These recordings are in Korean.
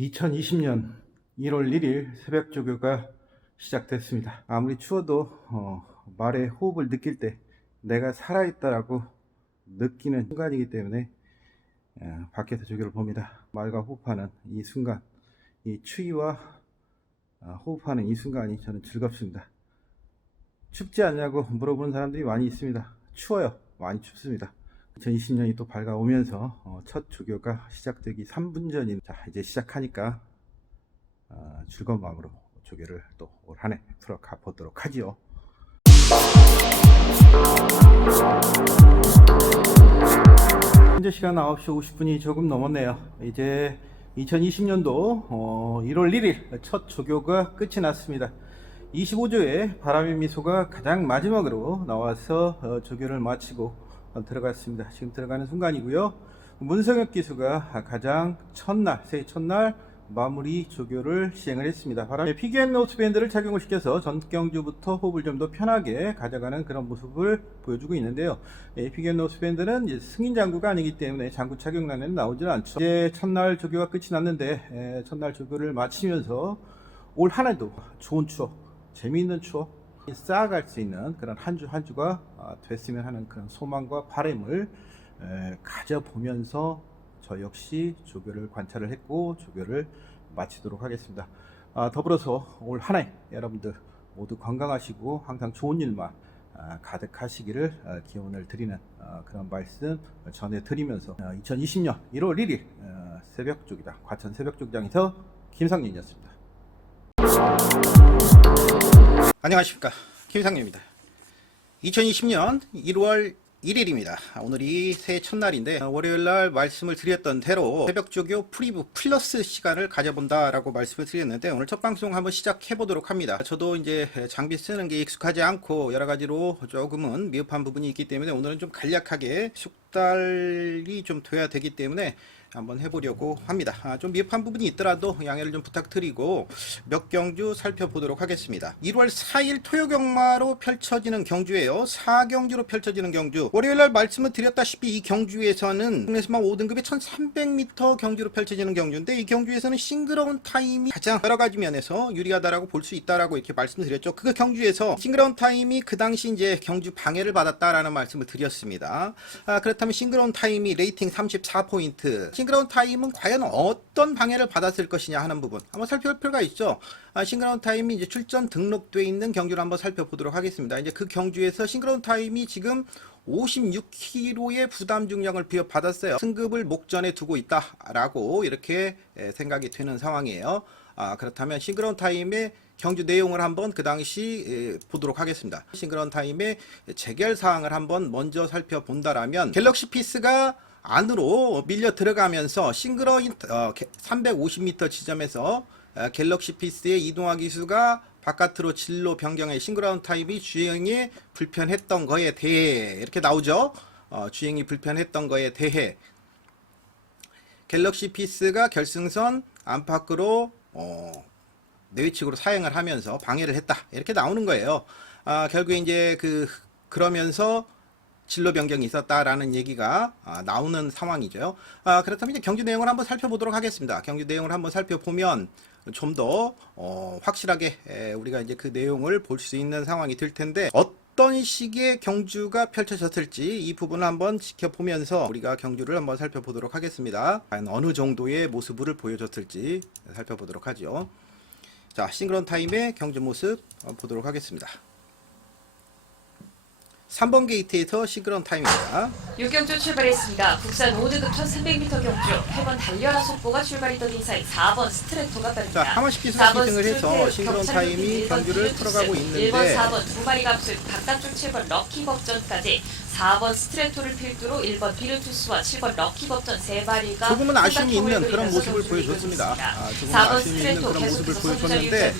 2020년 1월 1일 새벽 조교가 시작됐습니다. 아무리 추워도 말에 호흡을 느낄 때 내가 살아있다라고 느끼는 순간이기 때문에 밖에서 조교를 봅니다. 말과 호흡하는 이 순간, 이 추위와 호흡하는 이 순간이 저는 즐겁습니다. 춥지 않냐고 물어보는 사람들이 많이 있습니다. 추워요. 많이 춥습니다. 2020년이 또 밝아오면서 첫 조교가 시작되기 3분 전인, 자 이제 시작하니까 즐거운 마음으로 조교를 또 올 한 해 풀어가 보도록 하지요. 현재 시간 9시 50분이 조금 넘었네요. 이제 2020년도 1월 1일 첫 조교가 끝이 났습니다. 25조의 바람의 미소가 가장 마지막으로 나와서 조교를 마치고 들어갔습니다. 지금 들어가는 순간이고요. 문성혁 기수가 가장 새해 첫날 마무리 조교를 시행을 했습니다. 바람의 피기앤노스 밴드를 착용을 시켜서 전경주부터 호흡을 좀 더 편하게 가져가는 그런 모습을 보여주고 있는데요. 피기앤노스 밴드는 이제 승인 장구가 아니기 때문에 장구 착용란에는 나오질 않죠. 이제 첫날 조교가 끝이 났는데 첫날 조교를 마치면서 올 한 해도 좋은 추억, 재미있는 추억 쌓아갈 수 있는 그런 한 주 한 주가 됐으면 하는 그런 소망과 바람을 가져보면서 저 역시 조교를 관찰을 했고 조교를 마치도록 하겠습니다. 더불어서 올 한 해 여러분들 모두 건강하시고 항상 좋은 일만 가득하시기를 기원을 드리는 그런 말씀 전해드리면서 2020년 1월 1일 새벽조기장, 과천 새벽조기장에서 김상윤이었습니다. 안녕하십니까, 김상윤입니다. 2020년 1월 1일입니다. 오늘이 새해 첫날인데 월요일날 말씀을 드렸던 대로 새벽조교 프리뷰 플러스 시간을 가져본다라고 말씀을 드렸는데 오늘 첫 방송 한번 시작해 보도록 합니다. 저도 이제 장비 쓰는 게 익숙하지 않고 여러 가지로 조금은 미흡한 부분이 있기 때문에 오늘은 좀 간략하게 숙달이 좀 돼야 되기 때문에 한번 해보려고 합니다. 좀 미흡한 부분이 있더라도 양해를 좀 부탁드리고 몇 경주 살펴보도록 하겠습니다. 1월 4일 토요경마로 펼쳐지는 경주예요. 4경주로 펼쳐지는 경주. 월요일날 말씀을 드렸다시피 이 경주에서는 국내에서만 5등급의 1300m 경주로 펼쳐지는 경주인데 이 경주에서는 싱글온 타임이 가장 여러 가지 면에서 유리하다라고 볼 수 있다라고 이렇게 말씀드렸죠. 그 경주에서 싱글온 타임이 그 당시 이제 경주 방해를 받았다라는 말씀을 드렸습니다. 그렇다면 싱글온 타임이 레이팅 34포인트. 싱글온 타임은 과연 어떤 방해를 받았을 것이냐 하는 부분 한번 살펴볼 필요가 있죠. 싱글온 타임이 이제 출전 등록되어 있는 경주를 한번 살펴보도록 하겠습니다. 이제 그 경주에서 싱글온 타임이 지금 56kg의 부담 중량을 비협받았어요. 승급을 목전에 두고 있다라고 이렇게 생각이 되는 상황이에요. 그렇다면 싱글온 타임의 경주 내용을 한번 그 당시 보도록 하겠습니다. 싱글온 타임의 재결 사항을 한번 먼저 살펴본다라면 갤럭시 피스가 안으로 밀려 들어가면서 싱글온 350m 지점에서 갤럭시 피스의 이동화 기수가 바깥으로 진로 변경의 싱글온 타임이 주행이 불편했던 거에 대해 이렇게 나오죠. 주행이 불편했던 거에 대해 갤럭시 피스가 결승선 안팎으로 내외측으로 사행을 하면서 방해를 했다 이렇게 나오는 거예요. 결국에 이제 그러면서 진로 변경이 있었다라는 얘기가 나오는 상황이죠. 그렇다면 이제 경주 내용을 한번 살펴보도록 하겠습니다. 경주 내용을 한번 살펴보면 좀 더 확실하게 우리가 이제 그 내용을 볼 수 있는 상황이 될 텐데 어떤 식의 경주가 펼쳐졌을지 이 부분을 한번 지켜보면서 우리가 경주를 한번 살펴보도록 하겠습니다. 과연 어느 정도의 모습을 보여줬을지 살펴보도록 하죠. 자, 싱글온 타임의 경주 모습 보도록 하겠습니다. 3번 게이트에서 싱글온 타임입니다. 6경주 출발했습니다. 국산 5등급 1300m 경주 8번 달려라 속보가 출발했던 인사인 4번 스트레토가 빠릅니다. 자, 하만식 기수가 1등을 해서 싱글온 타임이 경주를 풀어가고 있는데 1번, 4번 두 마리가 앞서 바깥쪽 7번 럭키 법전까지 4번 스트레토를 필두로 1번 비르투스와 7번 럭키 법전 세 마리가 조금은 아쉬움이 있는 그런 모습을 보여줬습니다. 조금은 아쉬움이 있는 그런 모습을 보여줬는데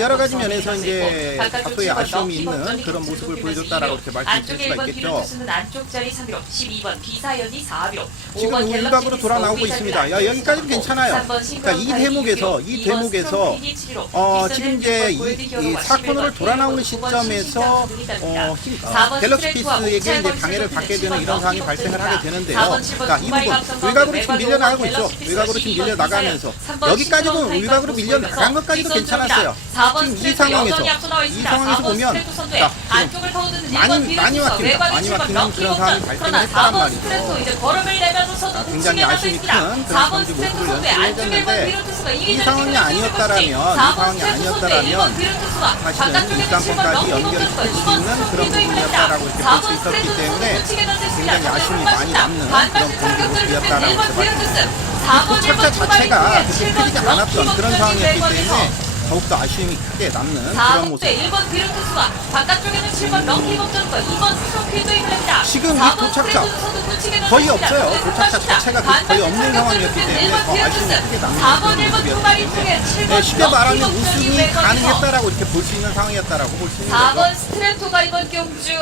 여러 가지 면에서 이제 다소의 아쉬움이 있는 그런 모습을 보여줬다라고 이렇게 말씀드릴 수가 있겠죠. 안쪽 자리 3위로 12번 비사연이 4위로 지금 일각으로 돌아나오고 있습니다. 여기까지는 괜찮아요. 그러니까 이 대목에서 지금 이제 이 4코너를 돌아 나오는 시점에서 갤럭시 오피스에게 이제 방해를 받게 되는 이런 상황이 발생을 하게 되는데요. 자, 이 부분 외곽으로 지금 밀려나가고 있죠. 외곽으로 지금 밀려나가면서 여기까지도 외곽으로 밀려나간 것까지도 괜찮았어요. 지금 이 상황에서 보면 자, 지금 많이 막히는 그런 상황이 발생을 했단 말이죠. 굉장히 아쉬움이 큰 그런 경기 모습을 연출했는데 이 상황이 아니었다라면 사실은 입상권까지 연결시킬 수 있는 그런 부분이었다라고 이렇게 볼 수 있었기 때문에 굉장히 아쉬움이 많이 남는 그런 경기 모습이었다라고 말씀드립니다. 도착자 자체가 그렇게 크지 않았던 그런 상황이었기 때문에 더욱더 아쉬움이 크게 남는 그런 모습. 1번 비ル투스와 바깥쪽에는 7번 럭키 법전과 2번 스트로필드 입니다. 지금 이 도착자 거의 없어요. 도착자 자체가 거의 없는 상황이었기 때문에 더 아쉬움이 크게 남는 그런 모습이었기 때문에 쉽게 말하면 우승이 가능했다라고 이렇게 볼 수 있는 상황이었다라고 볼 수 있는 4번 거죠. 스트레토가 이번 경주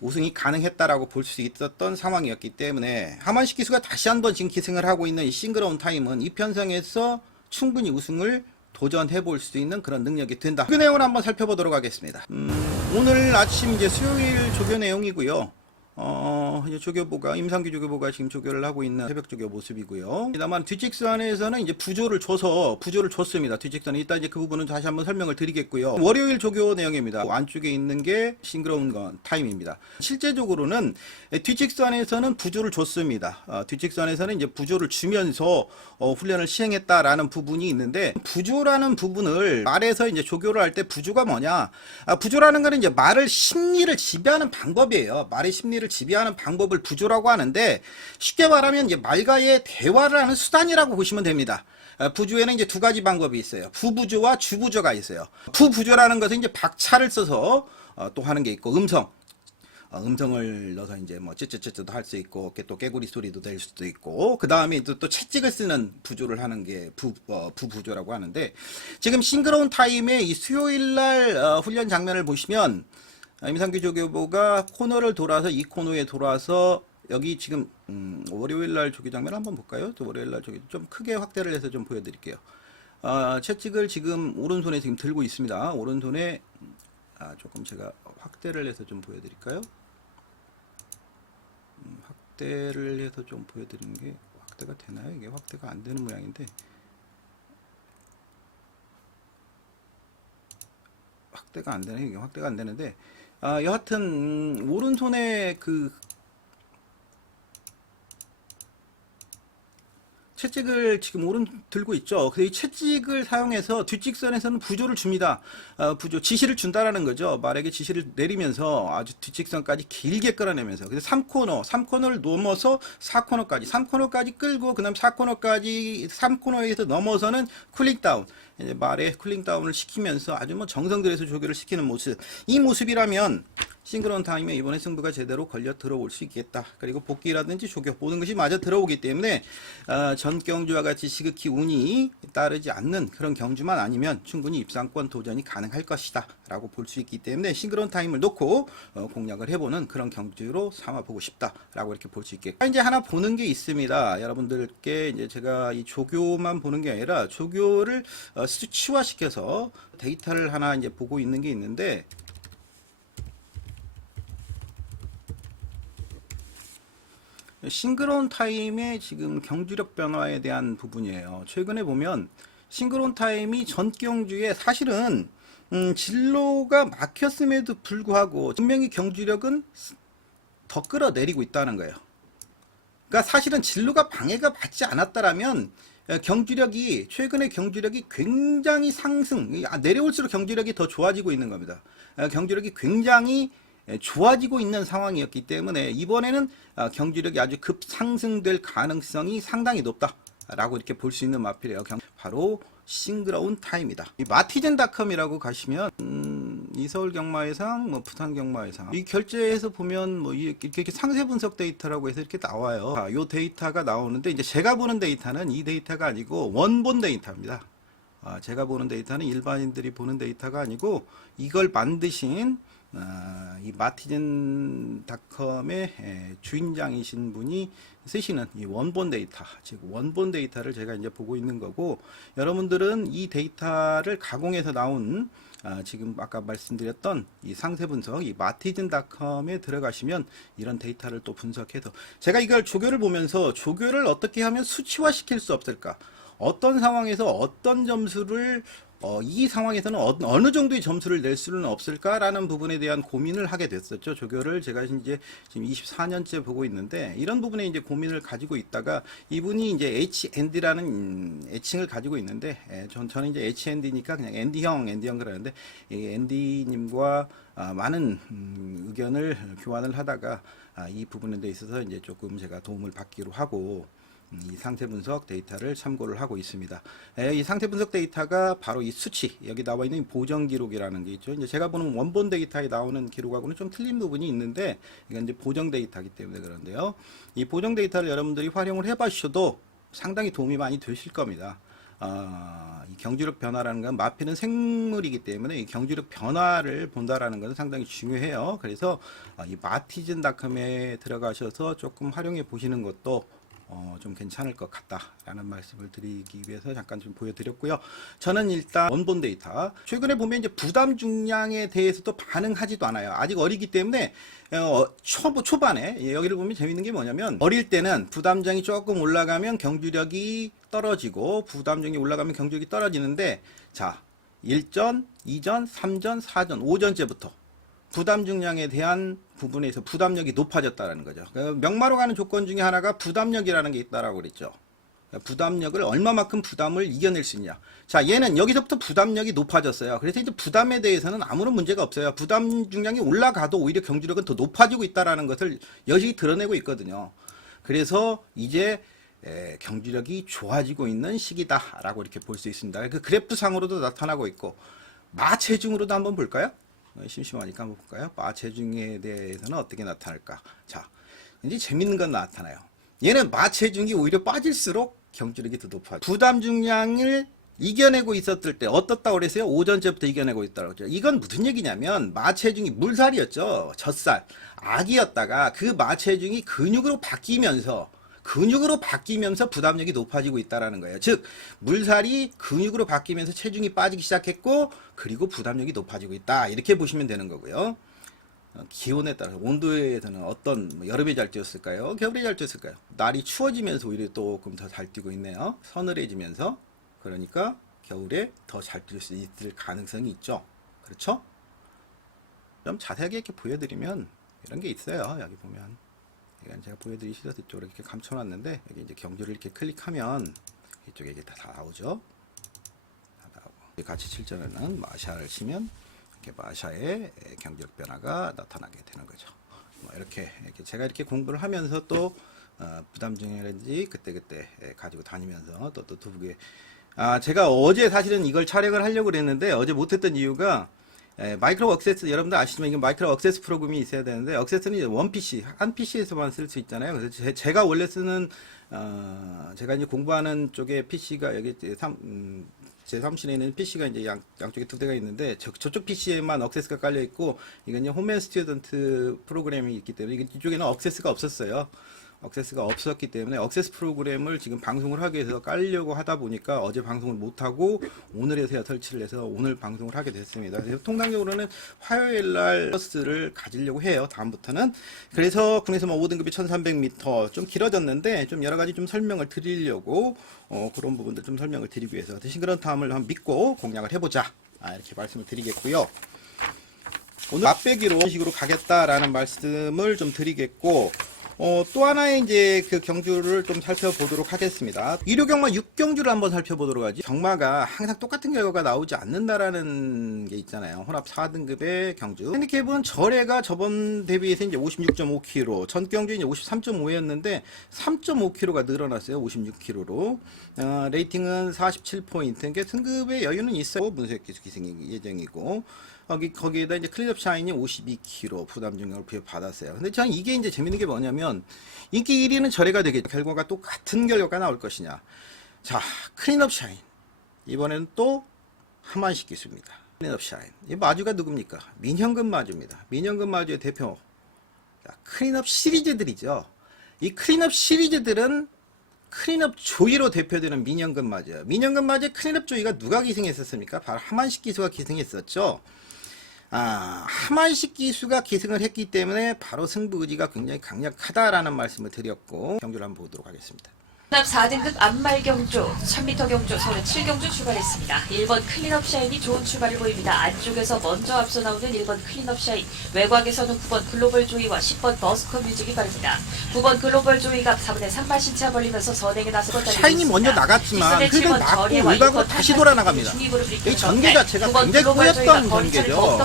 우승이 가능했다라고 볼 수 있었던 상황이었기 때문에 하만식 기수가 다시 한번 지금 기승을 하고 있는 이 싱그러운 타임은 이 편성에서 충분히 우승을 도전해 볼 수 있는 그런 능력이 된다. 그 내용을 한번 살펴보도록 하겠습니다. 오늘 아침 이제 수요일 조교 내용이고요. 이제 조교보가 임상규 조교보가 지금 조교를 하고 있는 새벽 조교 모습이고요. 다만 뒷직선에서는 이제 부조를 줬습니다. 뒷직선에 이따 이제 그 부분은 다시 한번 설명을 드리겠고요. 월요일 조교 내용입니다. 안쪽에 있는 게 싱그러운 건 타임입니다. 실제적으로는 뒷직선에서는 부조를 줬습니다. 뒷직선에서는 이제 부조를 주면서 훈련을 시행했다라는 부분이 있는데 부조라는 부분을 말에서 이제 조교를 할 때 부조가 뭐냐? 부조라는 거는 이제 말을 심리를 지배하는 방법이에요. 말의 심리를 지배하는 방법을 부조라고 하는데 쉽게 말하면 이제 말과의 대화를 하는 수단이라고 보시면 됩니다. 부조에는 이제 두 가지 방법이 있어요. 부부조와 주부조가 있어요. 부부조라는 것은 이제 박차를 써서 또 하는 게 있고 음성을 넣어서 이제 뭐 쯧쯧쯧도 할 수 있고 또 깨구리 소리도 낼 수도 있고 그 다음에 또 채찍을 쓰는 부조를 하는 게 부부조라고 하는데 지금 싱그러운 타임의 이 수요일날 훈련 장면을 보시면 임상규 조교보가 코너를 돌아서 이 코너에 돌아서 여기 지금 월요일날 조교 장면 한번 볼까요? 또 월요일날 조교 좀 크게 확대를 해서 좀 보여드릴게요. 채찍을 지금 오른손에 지금 들고 있습니다. 오른손에 조금 제가 확대를 해서 좀 보여드릴까요? 확대를 해서 좀 보여드리는 게 확대가 되나요? 이게 확대가 안 되는 모양인데 확대가 안 되네. 이게 확대가 안 되는데 여하튼 오른손에 그 채찍을 지금 들고 있죠. 이 채찍을 사용해서 뒷직선에서는 부조를 줍니다. 부조 지시를 준다라는 거죠. 말에게 지시를 내리면서 아주 뒷직선까지 길게 끌어내면서 그래서 3코너를 넘어서 4코너까지 3코너까지 끌고 그다음 4코너까지 3코너에서 넘어서는 쿨링다운 이제 말에 쿨링다운을 시키면서 아주 뭐 정성 들여서 조교를 시키는 모습. 이 모습이라면 싱그러운 타임에 이번에 승부가 제대로 걸려 들어올 수 있겠다. 그리고 복귀라든지 조교 모든 것이 마저 들어오기 때문에 전 경주와 같이 시극히 운이 따르지 않는 그런 경주만 아니면 충분히 입상권 도전이 가능할 것이다 라고 볼 수 있기 때문에 싱그러운 타임을 놓고 공략을 해보는 그런 경주로 삼아보고 싶다 라고 이렇게 볼 수 있겠고 이제 하나 보는 게 있습니다. 여러분들께 이제 제가 이 조교만 보는 게 아니라 조교를 수치화시켜서 데이터를 하나 이제 보고 있는 게 있는데 싱그러운 타임의 지금 경주력 변화에 대한 부분이에요. 최근에 보면 싱그러운 타임이 전 경주에 사실은 진로가 막혔음에도 불구하고 분명히 경주력은 더 끌어내리고 있다는 거예요. 그러니까 사실은 진로가 방해가 받지 않았다라면 경주력이 최근에 경주력이 굉장히 내려올수록 경주력이 더 좋아지고 있는 겁니다. 경주력이 굉장히 좋아지고 있는 상황이었기 때문에 이번에는 경주력이 아주 급상승될 가능성이 상당히 높다라고 이렇게 볼 수 있는 마필이에요. 바로 싱그러운 타임이다. 이 마티젠닷컴이라고 가시면 이서울 경마회상, 뭐 부산 경마회상 이 결제해서 보면 뭐 이렇게 상세 분석 데이터라고 해서 이렇게 나와요. 이 데이터가 나오는데 이제 제가 보는 데이터는 이 데이터가 아니고 원본 데이터입니다. 제가 보는 데이터는 일반인들이 보는 데이터가 아니고 이걸 만드신 이 마티즌닷컴의 주인장이신 분이 쓰시는 이 원본 데이터, 즉 원본 데이터를 제가 이제 보고 있는 거고, 여러분들은 이 데이터를 가공해서 나온 지금 아까 말씀드렸던 이 상세 분석, 이 마티즌닷컴에 들어가시면 이런 데이터를 또 분석해서, 제가 이걸 조교를 보면서 조교를 어떻게 하면 수치화시킬 수 없을까? 어떤 상황에서 어떤 점수를 이 상황에서는 어느 정도의 점수를 낼 수는 없을까라는 부분에 대한 고민을 하게 됐었죠. 조교를 제가 이제 지금 24년째 보고 있는데, 이런 부분에 이제 고민을 가지고 있다가 이분이 이제 HND라는 애칭을 가지고 있는데, 저는 이제 HND니까 그냥 앤디형 그러는데, 이 앤디님과 많은 의견을 교환을 하다가 이 부분에 대해 있어서 이제 조금 제가 도움을 받기로 하고, 이 상태 분석 데이터를 참고를 하고 있습니다. 이 상태 분석 데이터가 바로 이 수치, 여기 나와 있는 보정 기록이라는 게 있죠. 이제 제가 보는 원본 데이터에 나오는 기록하고는 좀 틀린 부분이 있는데, 이건 이제 보정 데이터이기 때문에 그런데요. 이 보정 데이터를 여러분들이 활용을 해보셔도 상당히 도움이 많이 되실 겁니다. 이 경주력 변화라는 건, 마피는 생물이기 때문에 이 경주력 변화를 본다라는 것은 상당히 중요해요. 그래서 이 마티즌닷컴에 들어가셔서 조금 활용해 보시는 것도 좀 괜찮을 것 같다라는 말씀을 드리기 위해서 잠깐 좀 보여드렸고요. 저는 일단 원본 데이터, 최근에 보면 이제 부담 중량에 대해서도 반응하지도 않아요. 아직 어리기 때문에 초반에 여기를 보면 재밌는 게 뭐냐면, 어릴 때는 부담장이 조금 올라가면 경주력이 떨어지고, 부담장이 올라가면 경주력이 떨어지는데, 자, 1전, 2전, 3전, 4전, 5전째부터 부담 중량에 대한 부분에서 부담력이 높아졌다는 거죠. 명마로 가는 조건 중에 하나가 부담력이라는 게 있다라고 그랬죠. 부담력을 얼마만큼 부담을 이겨낼 수 있냐. 자, 얘는 여기서부터 부담력이 높아졌어요. 그래서 이제 부담에 대해서는 아무런 문제가 없어요. 부담 중량이 올라가도 오히려 경주력은 더 높아지고 있다라는 것을 여실히 드러내고 있거든요. 그래서 이제 경주력이 좋아지고 있는 시기다라고 이렇게 볼 수 있습니다. 그 그래프상으로도 나타나고 있고, 마체중으로도 한번 볼까요? 심심하니까 한번 볼까요? 마체중에 대해서는 어떻게 나타날까? 자, 이제 재밌는 건 나타나요. 얘는 마체중이 오히려 빠질수록 경주력이 더 높아요. 부담 중량을 이겨내고 있었을 때 어떻다고 그랬어요? 오전째부터 이겨내고 있다고 그랬죠. 이건 무슨 얘기냐면, 마체중이 물살이었죠. 젖살, 악이었다가 그 마체중이 근육으로 바뀌면서 부담력이 높아지고 있다라는 거예요. 즉, 물살이 근육으로 바뀌면서 체중이 빠지기 시작했고, 그리고 부담력이 높아지고 있다. 이렇게 보시면 되는 거고요. 기온에 따라서, 온도에서는 여름에 잘 뛰었을까요? 겨울에 잘 뛰었을까요? 날이 추워지면서 오히려 조금 더 잘 뛰고 있네요. 서늘해지면서. 그러니까 겨울에 더 잘 뛸 수 있을 가능성이 있죠. 그렇죠? 좀 자세하게 이렇게 보여드리면 이런 게 있어요. 여기 보면. 이건 제가 보여드리시죠. 이쪽으로 이렇게 감춰놨는데, 여기 이제 경주를 이렇게 클릭하면 이쪽에 이게 다 나오죠. 다 나오고, 같이 실전에는 마샤를 치면 이렇게 마샤의 경주력 변화가 나타나게 되는 거죠. 이렇게 제가 이렇게 공부를 하면서 또 부담 중이라든지 그때그때 가지고 다니면서 또 두개. 제가 어제 사실은 이걸 촬영을 하려고 그랬는데 어제 못했던 이유가, 마이크로 억세스, 여러분들 아시지만 이게 마이크로 억세스 프로그램이 있어야 되는데, 억세스는 이제 원 PC, 한 PC에서만 쓸 수 있잖아요. 그래서 제가 원래 쓰는, 제가 이제 공부하는 쪽에 PC가 여기 제 사무실에 있는 PC가 이제 양쪽에 두 대가 있는데, 저쪽 PC에만 억세스가 깔려 있고, 이건 이제 홈앤 스튜던트 프로그램이 있기 때문에 이쪽에는 억세스가 없었어요. 억세스가 없었기 때문에 억세스 프로그램을 지금 방송을 하기 위해서 깔려고 하다 보니까 어제 방송을 못하고 오늘에서야 설치를 해서 오늘 방송을 하게 됐습니다. 그래서 통상적으로는 화요일 날 버스를 가지려고 해요. 다음부터는. 그래서 국내에서 5등급이 1300m 좀 길어졌는데, 좀 여러 가지 좀 설명을 드리려고 그런 부분들 좀 설명을 드리기 위해서, 대신 그런 다음을 한번 믿고 공략을 해보자, 이렇게 말씀을 드리겠고요. 오늘 맛배기로 이런 식으로 가겠다라는 말씀을 좀 드리겠고, 또 하나의 이제 그 경주를 좀 살펴보도록 하겠습니다. 일요경마 6경주를 한번 살펴보도록 하지. 경마가 항상 똑같은 결과가 나오지 않는다라는 게 있잖아요. 혼합 4등급의 경주. 핸디캡은 절해가 저번 대비해서 이제 56.5kg, 전 경주 이제 53.5였는데 3.5kg가 늘어났어요. 56kg로. 레이팅은 47포인트. 그러니까 승급의 여유는 있어요. 문색 기승 예정이고. 거기에다 이제 클린업 샤인이 52kg 부담 중량을 부여받았어요. 근데 저는 이게 이제 재밌는 게 뭐냐면, 인기 1위는 절해가 되겠죠. 결과가 똑같은 결과가 나올 것이냐. 자, 클린업 샤인. 이번에는 또 한만씩 기수입니다. 클린업 샤인. 이 마주가 누굽니까? 민현금 마주입니다. 민현금 마주의 대표. 자, 클린업 시리즈들이죠. 이 클린업 시리즈들은 클린업 조이로 대표되는 민현금 마주예요. 민현금 마주의 클린업 조이가 누가 기승했었습니까? 바로 하만식 기수가 기승했었죠. 하만식 기수가 기승을 했기 때문에 바로 승부 의지가 굉장히 강력하다라는 말씀을 드렸고, 경주를 한번 보도록 하겠습니다. 남 4등급 안말 경주, 1000m 경주, 서울 7경주 출발했습니다. 1번 클린업 샤인이 좋은 출발을 보입니다. 안쪽에서 먼저 앞서 나오는 1번 클린업 샤인, 외곽에서는 9번 글로벌 조이와 10번 버스커 뮤직이 빠릅니다. 9번 글로벌 조이가 4분의 3발 신차 벌리면서 선행에 나서고 달리고 샤인이 있습니다. 먼저 나갔지만 흐를 막고 외곽으로 다시 돌아 나갑니다. 이 전개 자체가 굉장히 꼬였던 전개죠.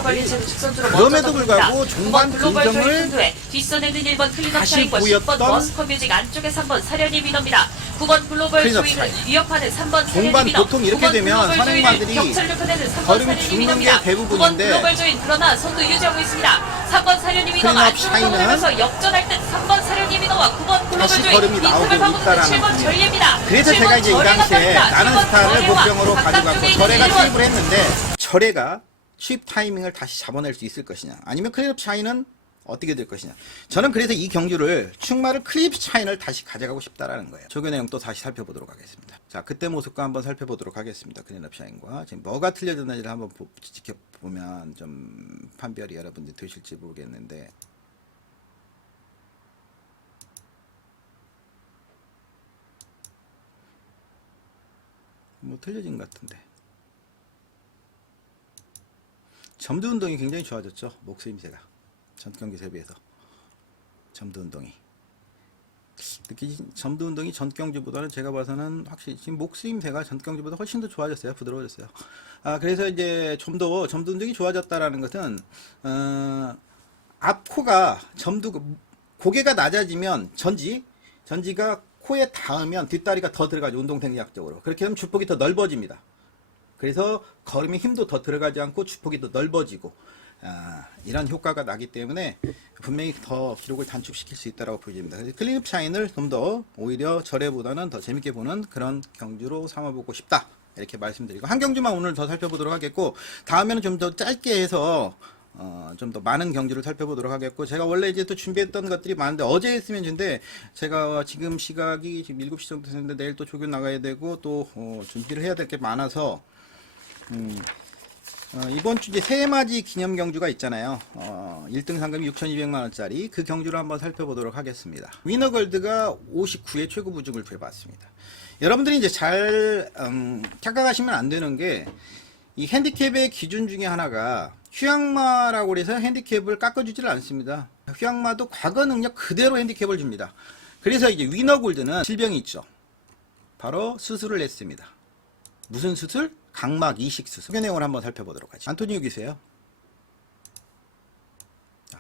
그럼에도 불구하고 종반 근정을 뒷선에는 1번 클린업 다시 샤인과 10번 보였던 버스커 뮤직, 안쪽에 3번 사련이 위너입니다. 9번 글로벌 클린업 조이를 샤인. 위협하는 3번 종반 사련이 위너. 보통 이렇게 9번 되면 글로벌 선행마들이 조이를 경찰력 내는 3번 걸음이 사련이 죽는 게 위너입니다. 9번 대부분인데 글로벌 조이 그러나 선두 유지하고 있습니다. 3번 사련이 위너가 클린업 안쪽으로 샤인은 돌면서 역전할 듯 3번 사련이 위너와 9번 글로벌 다시 조이 걸음이 이 나오고 틈을 파고드는 있다라는 7번 전례입니다. 그래서 제가 이제 이 당시에 나는 스타를 목표로 가져가고 절에가 투입을 했는데, 절에가 투입 타이밍을 다시 잡아낼 수 있을 것이냐, 아니면 클린업 샤인은 어떻게 될 것이냐. 저는 그래서 이 경주를 충마를 클립 샤인을 다시 가져가고 싶다라는 거예요. 조교 내용 또 다시 살펴보도록 하겠습니다. 자, 그때 모습과 한번 살펴보도록 하겠습니다. 클린업 샤인과 지금 뭐가 틀려졌는지를 한번 지켜보면 좀 판별이 여러분들 되실지 모르겠는데, 뭐 틀려진 것 같은데, 점두 운동이 굉장히 좋아졌죠. 목수임새가 전 경기 대비해서 점두 운동이 점두 운동이 전 경주보다는 제가 봐서는 확실히 지금 목수임새가 전 경주보다 훨씬 더 좋아졌어요. 부드러워졌어요. 그래서 이제 좀 더 점두 운동이 좋아졌다라는 것은 앞코가 고개가 낮아지면 전지가 코에 닿으면 뒷다리가 더 들어가죠. 운동생리학적으로. 그렇게 하면 주폭이 더 넓어집니다. 그래서 걸음에 힘도 더 들어가지 않고 주폭이 더 넓어지고, 이런 효과가 나기 때문에 분명히 더 기록을 단축시킬 수 있다고 보여집니다. 그래서 클린업 샤인을 좀 더 오히려 절에보다는 더 재밌게 보는 그런 경주로 삼아보고 싶다, 이렇게 말씀드리고, 한 경주만 오늘 더 살펴보도록 하겠고, 다음에는 좀 더 짧게 해서 좀 더 많은 경주를 살펴보도록 하겠고, 제가 원래 이제 또 준비했던 것들이 많은데, 어제 했으면 좋은데, 제가 지금 시각이 지금 7시 정도 됐는데, 내일 또 조교 나가야 되고, 또 준비를 해야 될 게 많아서, 이번 주 이제 새해맞이 기념 경주가 있잖아요. 1등 상금이 6,200만원짜리 그 경주를 한번 살펴보도록 하겠습니다. 위너골드가 59회 최고 부중을 구해봤습니다. 여러분들이 이제 잘 착각하시면 안 되는 게, 이 핸디캡의 기준 중에 하나가 휴양마라고 해서 핸디캡을 깎아주지를 않습니다. 휴양마도 과거 능력 그대로 핸디캡을 줍니다. 그래서 이제 위너골드는 질병이 있죠. 바로 수술을 했습니다. 무슨 수술? 각막 이식 수술. 그 내용을 한번 살펴보도록 하죠. 안토니우 기수예요.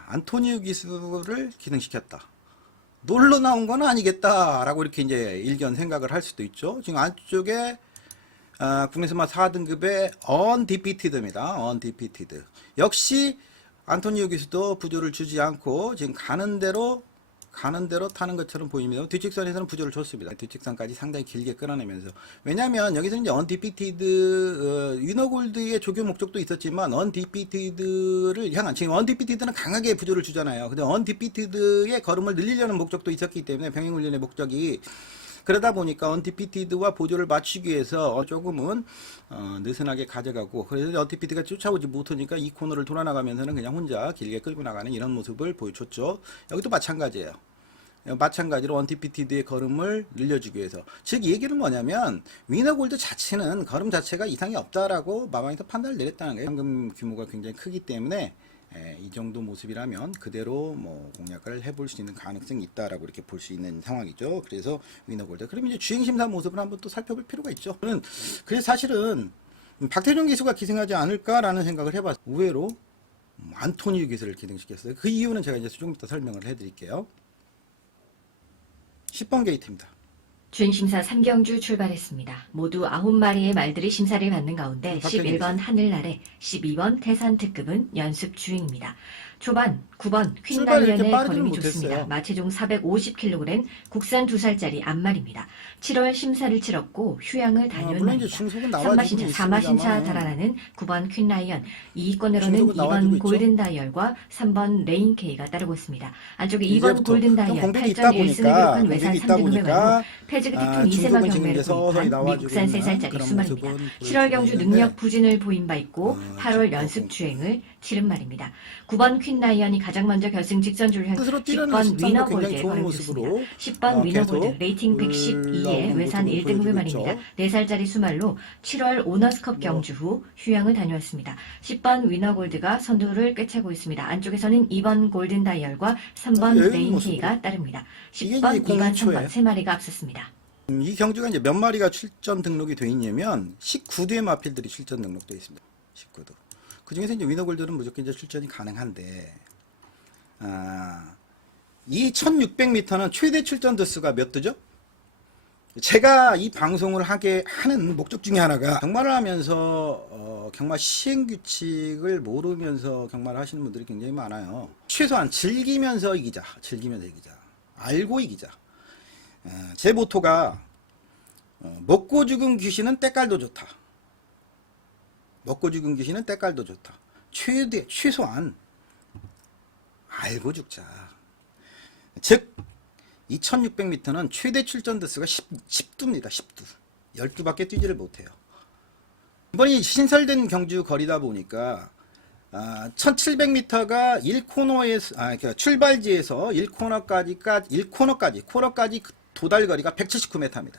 안토니우 기수를 기능시켰다. 놀러 나온 건 아니겠다라고 이렇게 이제 일견 생각을 할 수도 있죠. 지금 안쪽에 국내선마 4등급의 언디피티드입니다. 언디피티드. 역시 안토니우 기수도 부조를 주지 않고 지금 가는 대로 타는 것처럼 보입니다. 뒷직선에서는 부조를 줬습니다. 뒷직선까지 상당히 길게 끌어내면서. 왜냐하면 여기서 이제 언디피티드, 위너골드의 조교 목적도 있었지만, 언디피티드를 향한, 지금 언디피티드는 강하게 부조를 주잖아요. 근데 언디피티드의 걸음을 늘리려는 목적도 있었기 때문에, 병행훈련의 목적이. 그러다 보니까 언디피티드와 보조를 맞추기 위해서 조금은 느슨하게 가져가고, 그래서 언디피티드가 쫓아오지 못하니까 이 코너를 돌아나가면서는 그냥 혼자 길게 끌고 나가는 이런 모습을 보여줬죠. 여기도 마찬가지예요. 마찬가지로 언디피티드의 걸음을 늘려주기 위해서. 즉 이 얘기는 뭐냐면, 위너골드 자체는 걸음 자체가 이상이 없다라고 마방에서 판단을 내렸다는 거예요. 상금 규모가 굉장히 크기 때문에 이 정도 모습이라면 그대로 뭐 공략을 해볼 수 있는 가능성이 있다라고 이렇게 볼 수 있는 상황이죠. 그래서 위너골드. 그럼 이제 주행심사 모습을 한번 또 살펴볼 필요가 있죠. 저는 그래서 사실은 박태종 기수가 기승하지 않을까라는 생각을 해봤어요. 의외로 안토니우 기수를 기승시켰어요. 그 이유는 제가 이제 조금 이따 설명을 해드릴게요. 10번 게이트입니다. 준심사 3경주 출발했습니다. 모두 9마리의 말들이 심사를 받는 가운데 11번 하늘나래, 12번 태산특급은 연습 주행입니다. 초반 9번 출발을 이렇게 퀸라이언의 빠르지는 걸음이 좋습니다. 못했어요. 마체종 450kg, 국산 2살짜리 암말입니다. 7월 심사를 치렀고 휴양을 다녀온 물론 이제 말입니다. 중속은 나와주고 3마신차, 4마신차 있습니다만 달아나는 9번 퀸라이언, 2위권으로는 중속은 나와주고 2번 있죠. 골든다이얼과 3번 레인케이가 따르고 있습니다. 안쪽에 2번 이제부터 좀 골든다이얼 공백이 있다 8.1승을 보니까 기록한 외산 공백이 있다 3등급의 보니까 말로 패즈그 티툰 이세마 중속은 지금 경매를 이제 서서히 구입한 나와주고 미국산 있는 3살짜리 그런 수말입니다. 모습은 7월 경주 보여주고 능력 있는데 부진을 보인 바 있고 8월 연습 주행을 치른 말입니다. 9번 퀸라이언이 가장 먼저 결승 직전 줄행 스스로 뛰려는 10번 습상도 위너골드에 굉장히 좋은 걸음이 좋습니다. 모습으로 10번 위너골드 계속 레이팅 112에 올라오는 외산 모습을 1등급의 보여주고 말입니다. 있죠. 4살짜리 수말로 7월 오너스컵 경주 후 휴양을 다녀왔습니다. 10번 위너골드가 선두를 꿰차고 있습니다. 안쪽에서는 2번 골든다이얼과 3번 여유 있는 레인케이가 따릅니다. 이게 10번, 이제 2번, 공초에. 3번 3마리가 앞섰습니다. 이 경주가 이제 몇 마리가 출전 등록이 돼 있냐면 19대의 마필들이 출전 등록돼 있습니다. 19도. 그 중에서 이제 위너골드는 무조건 이제 출전이 가능한데, 이 1600m는 최대 출전 득수가 몇 도죠? 제가 이 방송을 하게 하는 목적 중에 하나가 경마를 하면서 경마 시행 규칙을 모르면서 경마를 하시는 분들이 굉장히 많아요. 최소한 즐기면서 이기자, 알고 이기자. 제 모토가 먹고 죽은 귀신은 때깔도 좋다. 먹고 죽은 귀신은 때깔도 좋다. 최소한 알고 죽자. 즉, 2600m는 최대 출전 득수가 10두입니다. 10두. 12밖에 뛰지를 못해요. 이번에 신설된 경주 거리다 보니까 1700m가 1코너에서 그러니까 출발지에서 1코너까지 코너까지 도달거리가 179m입니다.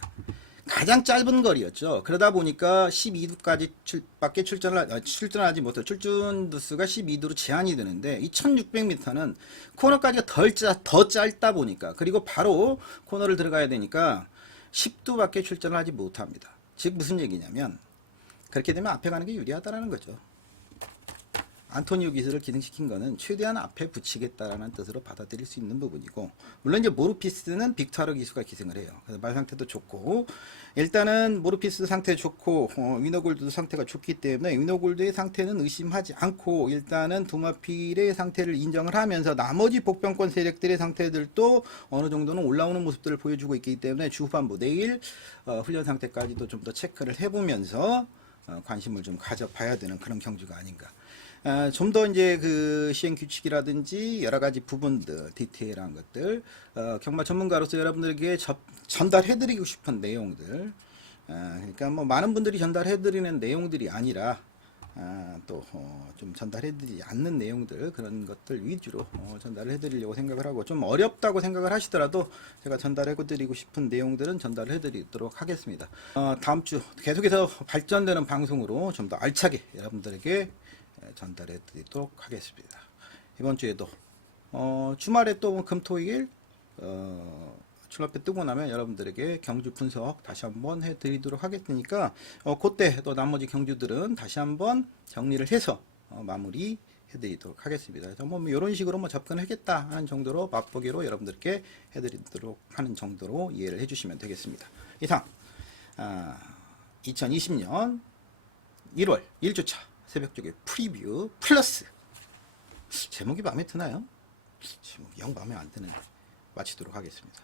가장 짧은 거리였죠. 그러다 보니까 12두까지 밖에 출전하지 못해 출전 두수가 12두로 제한이 되는데 이 1600m는 코너까지가 더 짧다 보니까 그리고 바로 코너를 들어가야 되니까 10두밖에 출전을 하지 못합니다. 즉 무슨 얘기냐면 그렇게 되면 앞에 가는 게 유리하다라는 거죠. 안토니오 기술을 기능시킨 거는 최대한 앞에 붙이겠다라는 뜻으로 받아들일 수 있는 부분이고, 물론 이제 모르피스는 빅타르 기수가 기승을 해요. 그래서 말 상태도 좋고, 일단은 모르피스 상태 좋고 위너골드도 상태가 좋기 때문에 위너골드의 상태는 의심하지 않고 일단은 두마필의 상태를 인정을 하면서 나머지 복병권 세력들의 상태들도 어느 정도는 올라오는 모습들을 보여주고 있기 때문에 주후반부 내일 훈련 상태까지도 좀 더 체크를 해보면서 관심을 좀 가져봐야 되는 그런 경주가 아닌가. 좀 더 이제 그 시행 규칙이라든지 여러 가지 부분들, 디테일한 것들, 경마 전문가로서 여러분들에게 전달해드리고 싶은 내용들, 그러니까 뭐 많은 분들이 전달해드리는 내용들이 아니라 또 좀 전달해드리지 않는 내용들 그런 것들 위주로 전달을 해드리려고 생각을 하고 좀 어렵다고 생각을 하시더라도 제가 전달해드리고 싶은 내용들은 전달을 해드리도록 하겠습니다. 다음 주 계속해서 발전되는 방송으로 좀 더 알차게 여러분들에게 전달해 드리도록 하겠습니다. 이번 주에도 주말에 또 금토일 출납회 뜨고 나면 여러분들에게 경주 분석 다시 한번 해 드리도록 하겠으니까 그때 또 나머지 경주들은 다시 한번 정리를 해서 마무리 해 드리도록 하겠습니다. 그래서 뭐 이런 식으로 뭐 접근하겠다 하는 정도로 맛보기로 여러분들께 해 드리도록 하는 정도로 이해를 해 주시면 되겠습니다. 이상 2020년 1월 1주차 새벽쪽의 프리뷰 플러스 제목이 마음에 드나요? 제목이 영 마음에 안 드는데 마치도록 하겠습니다.